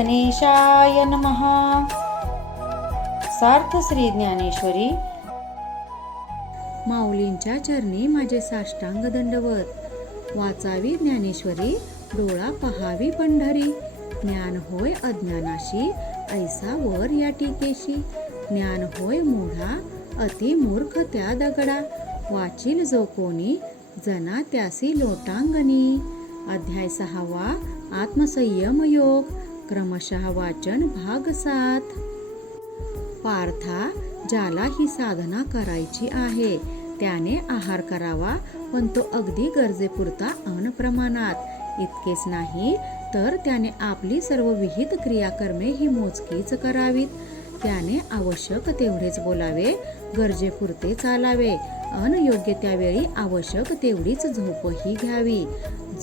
गणेशाय नमः. सार्थ श्री ज्ञानेश्वरी. माऊलींच्या चरणी माझे साष्टांग दंडवत. वाचावी ज्ञानेश्वरी, डोळा पहावी पंढरी. ज्ञान होय अज्ञानाशी, ऐसा वर या टीकेशी. ज्ञान होय मूढा, अति मूर्ख त्या दगडा. वाचील जो कोणी, जना त्यासी लोटांगणी. अध्याय 6 आत्मसंयम योग. क्रमशः वाचन भाग 7. पार्था, ज्याला ही साधना करायची आहे त्याने आहार करावा, पण तो अगदी गरजेपुरता अन प्रमाणात. इतकेच नाही तर त्याने आपली सर्व विहित क्रियाकर्मे ही मोजकीच करावीत. त्याने आवश्यक तेवढेच बोलावे, गरजेपुरते चालावे, अन योग्य त्यावेळी आवश्यक तेवढीच झोपही घ्यावी.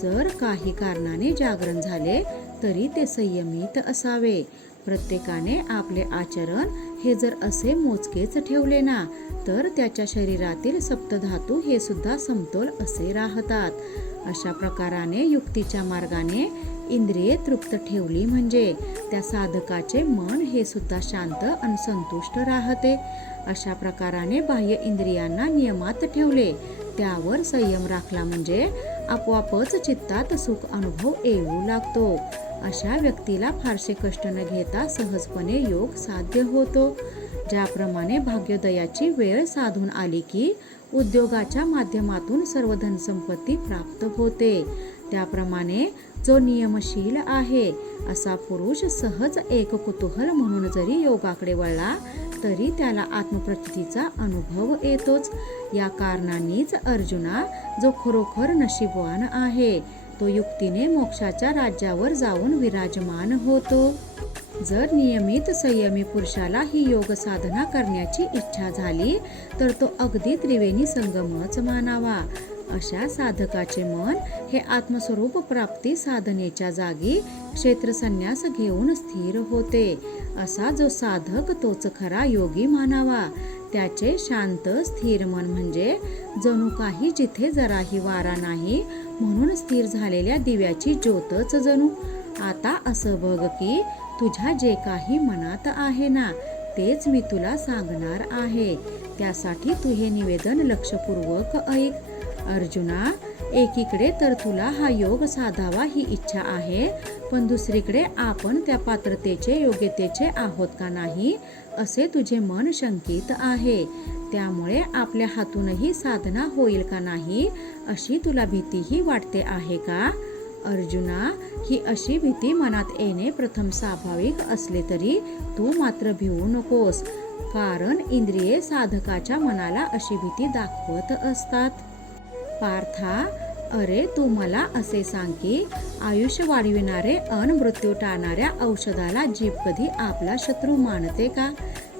जर काही कारणाने जागरण झाले तरी ते संयमित असावे. प्रत्येकाने आपले आचरण हे जर असे मोजकेच ठेवले ना, तर त्याच्या शरीरातील सप्तधातू हे सुद्धा समतोल असे राहतात. अशा प्रकाराने युक्तीच्या मार्गाने इंद्रिये तृप्त ठेवली म्हणजे त्या साधकाचे मन हे सुद्धा शांत आणि संतुष्ट राहते. अशा प्रकाराने बाह्य इंद्रियांना नियमात ठेवले, त्यावर संयम राखला म्हणजे आपोआपच चित्तात सुख अनुभव येऊ लागतो. अशा व्यक्तीला फारसे कष्ट न घेता सहजपणे योग साध्य होतो. ज्याप्रमाणे भाग्योदयाची वेळ साधून आली की उद्योगाच्या माध्यमातून सर्व धनसंपत्ती प्राप्त होते, त्याप्रमाणे जो नियमशील आहे असा पुरुष सहज एक कुतूहल म्हणून जरी योगाकडे वळला तरी त्याला आत्मप्रचितीचा अनुभव येतोच. या कारणानेच अर्जुना, जो खरोखर नशीबवान आहे तो युक्तीने मोक्षाच्या राज्यावर जाऊन विराजमान होतो. जर नियमित संयमी पुरुषाला ही योग साधना करण्याची इच्छा झाली तर तो अगदी त्रिवेणी संगमच मानावा. अशा साधकाचे मन हे आत्मस्वरूप प्राप्ती साधनेच्या जागी क्षेत्रसन्यास घेऊन स्थिर होते. असा जो साधक तोच खरा योगी मानावा. त्याचे शांत स्थिर मन म्हणजे जणू काही जिथे जराही वारा नाही म्हणून स्थिर झालेल्या दिव्याची ज्योतच जणू. आता असं बघ की तुझ्या जे काही मनात आहे ना तेच मी तुला सांगणार आहे. त्यासाठी तू हे निवेदन लक्षपूर्वक ऐक. अर्जुना, एकीकडे तर तुला हा योग साधावा ही इच्छा आहे, पण दुसरीकडे आपण त्या पात्रतेचे योग्यतेचे आहोत का नाही असे तुझे मन शंकित आहे. त्यामुळे आपल्या हातूनही साधना होईल का नाही अशी तुला भीतीही वाटते आहे का? अर्जुना, ही अशी भीती मनात येणे प्रथम स्वाभाविक असले तरी तू मात्र भिवू नकोस, कारण इंद्रिये साधकाच्या मनाला अशी भीती दाखवत असतात. पार्था, अरे तू मला असे सांग की आयुष्य वाढविणारे अन मृत्यू टाळणाऱ्या औषधाला जीभ कधी आपला शत्रू मानते का?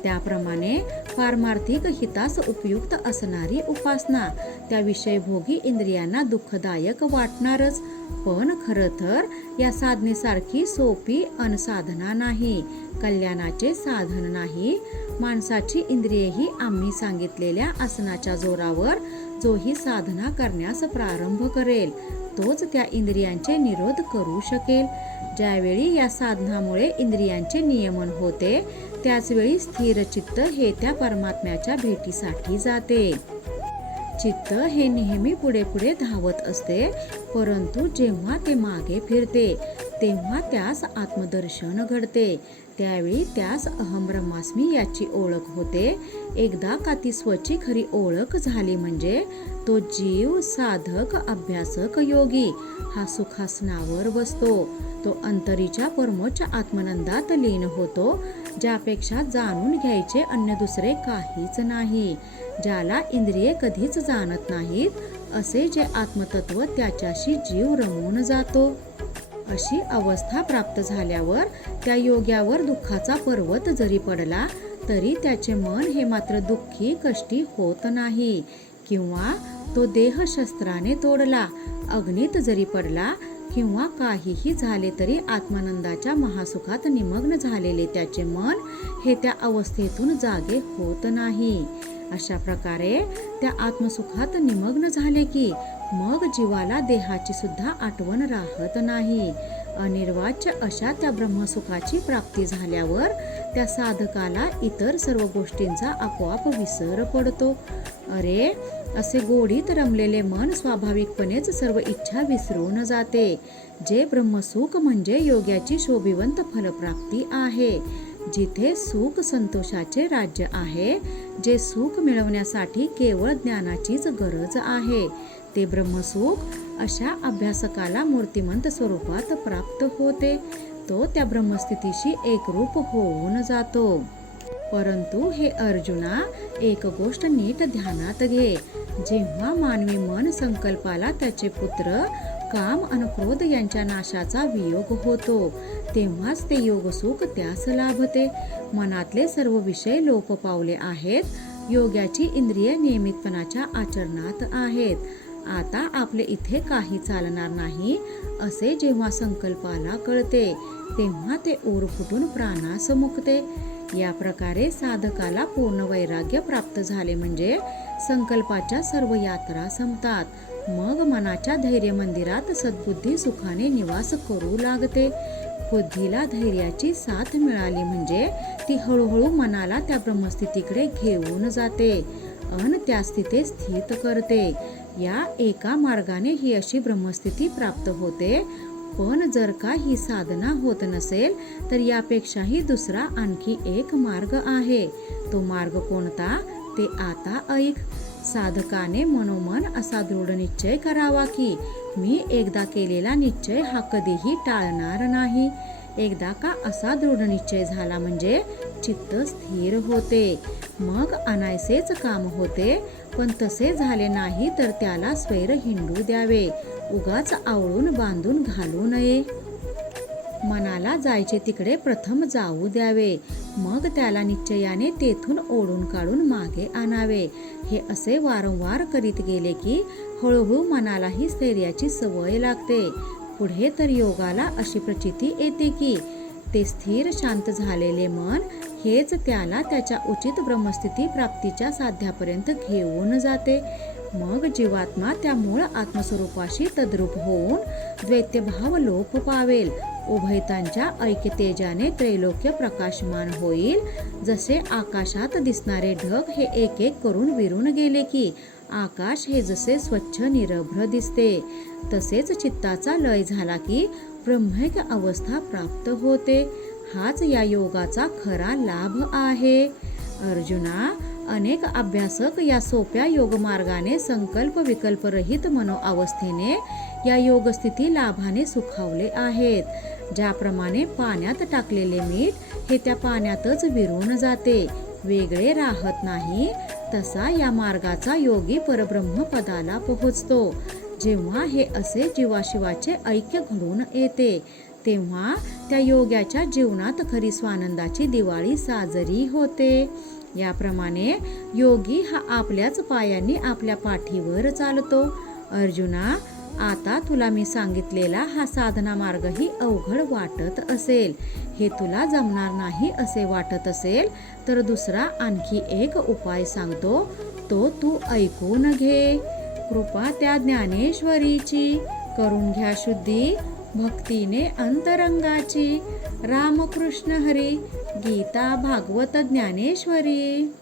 त्याप्रमाणे पारमार्थिक हितास उपयुक्त असणारी उपासना त्या विषयभोगी इंद्रियांना दुःखदायक वाटणारच, पण खरं तर या साधनेसारखी सोपी अनसाधना नाही, कल्याणाचे साधन नाही. माणसाची इंद्रियेही आम्ही सांगितलेल्या आसनाच्या जोरावर जो ही साधना करण्यास प्रारंभ करेल तोच त्या इंद्रियांचे निरोध करू शकेल. ज्यावेळी या साधनामुळे इंद्रियांचे नियमन होते त्याचवेळी स्थिर चित्त हे त्या परमात्म्याच्या भेटीसाठी जाते. चित्त हे नेहमी पुढे पुढे धावत असते, परंतु जेव्हा ते मागे फिरते तेव्हा त्यास आत्मदर्शन घडते. त्यावेळी त्यास अहम ब्रह्मास्मी याची ओळख होते. एकदा का ती स्वची खरी ओळख झाली म्हणजे तो जीव साधक अभ्यासक योगी हा सुखासनावर बसतो. तो अंतरीच्या परमोच्च आत्मनंदात लीन होतो, ज्यापेक्षा जाणून घ्यायचे अन्य दुसरे काहीच नाही. ज्याला इंद्रिये कधीच जाणत नाहीत असे जे आत्मतत्व त्याच्याशी जीव रमून जातो. अशी अवस्था प्राप्त झाल्यावर त्या योग्यावर दुःखाचा पर्वत जरी पडला तरी त्याचे मन हे मात्र दुःखी कष्टी होत नाही. किंवा तो देह शस्त्राने तोडला, अग्नीत जरी पडला किंवा काहीही झाले तरी आत्मानंदाच्या महासुखात निमग्न झालेले त्याचे मन हे त्या अवस्थेतून जागे होत नाही. अशा प्रकारे त्या आत्मसुखात निमग्न झाले की मग जीवाला देहाची सुद्धा आठवण राहत नाही. अनिर्वाच्य अशा त्या ब्रह्मसुखाची प्राप्ती झाल्यावर त्या साधकाला इतर सर्व गोष्टींचा आपोआप विसर पडतो. अरे, असे गोडीत रमलेले मन स्वाभाविकपणेच सर्व इच्छा विसरून जाते. जे ब्रह्मसुख म्हणजे योग्याची शोभिवंत फलप्राप्ती आहे. जिथे सुख संतोषाचे राज्य आहे, जे सुख मिळवण्यासाठी केवळ ज्ञानाचीच गरज आहे, ते ब्रह्मसुख अशा अभ्यासकाला मूर्तिमंत स्वरूपात प्राप्त होते. तो त्या ब्रह्मस्थितीशी एकरूप होऊन जातो. परंतु हे अर्जुना, एक गोष्ट नीट ध्यानात घे. जेव्हा मानवी मन संकल्पाला त्याचे पुत्र काम आणि क्रोध यांच्या नाशाचा वियोग होतो, तेव्हाच ते योगसुख त्यास लाभते. मनातले सर्व विषय लोप पावले आहेत. योग्याची इंद्रिय नियमितपणाच्या आचरणात आहेत. आता आपले इथे काही चालणार नाही असे जेव्हा संकल्पाला कळते, तेव्हा ते ऊर फुटून प्राणास मुकते. या प्रकारे साधकाला पूर्ण वैराग्य प्राप्त झाले म्हणजे संकल्पाच्या सर्व यात्रा संपतात. मग मनाच्या धैर्य मंदिरात सद्बुद्धी सुखाने निवास करू लागते. बुद्धीला धैर्याची साथ मिळाली म्हणजे ती हळूहळू मनाला त्या ब्रह्मस्थितीकडे घेऊन जाते अन त्या स्थितीत स्थित करते. या एका मार्गाने ही अशी ब्रह्मस्थिती प्राप्त होते. पण जर का ही साधना होत नसेल तर यापेक्षाही दुसरा आणखी एक मार्ग आहे. तो मार्ग कोणता ते आता ऐक. साधकाने मनोमन असा दृढ निश्चय करावा की मी एकदा केलेला निश्चय हा कधीही टाळणार नाही. एकदा का असा दृढ निश्चय झाला म्हणजे चित्त स्थिर होते. मग अनायसेच काम होते. पण तसे झाले नाही तर त्याला स्वैर हिंडू द्यावे. उगाच आवळून बांधून घालू नये. मनाला जायचे तिकडे प्रथम जाऊ द्यावे. मग त्याला निश्चयाने तेथून ओढून काढून मागे आणावे. हे असे वारंवार करीत गेले की हळूहळू मनालाही स्थैर्याची सवय लागते. पुढे तर योगाला अशी प्रचिती येते की ते स्थिर शांत झालेले मन हेच त्याला त्याच्या उचित ब्रह्मस्थिती प्राप्तीच्या साध्यापर्यंत घेऊन जाते. मग जीवात्मा त्या मूळ आत्मस्वरूपाशी तद्रूप होऊन द्वैत्यभाव लोप पावेल. उभयतांच्या ऐक्यतेजाने त्रैलोक्य प्रकाशमान होईल. जसे आकाशात दिसणारे ढग हे एक एक करून विरून गेले की आकाश हे जसे स्वच्छ निरभ्र दिसते, तसेच चित्ताचा लय झाला की ब्रह्मैक्य अवस्था प्राप्त होते. हाच या योगाचा खरा लाभ आहे. अर्जुना, अनेक अभ्यासक या सोप्या योगमार्गाने संकल्प विकल्परहित मनोअवस्थेने या योगस्थिती लाभाने सुखावले आहेत. ज्याप्रमाणे पाण्यात टाकलेले मीठ हे त्या पाण्यातच विरून जाते, वेगळे राहत नाही, तसा या मार्गाचा योगी परब्रह्म पदाला पोहोचतो. जेव्हा हे असे जीवाशिवाचे ऐक्य घडून येते तेव्हा त्या योग्याच्या जीवनात खरी स्वानंदाची दिवाळी साजरी होते. याप्रमाणे योगी हा आपल्याच पायांनी आपल्या पाठीवर चालतो. अर्जुना, आता तुला मी सांगितलेला हा साधना मार्गही अवघड वाटत असेल, हे तुला जमणार नाही असे वाटत असेल तर दुसरा आणखी एक उपाय सांगतो, तो तू ऐकून घे. कृपा त्या ज्ञानेश्वरीची, करून घ्या शुद्धी भक्तीने अंतरंगाची. रामकृष्ण हरी. गीता भागवत ज्ञानेश्वरी.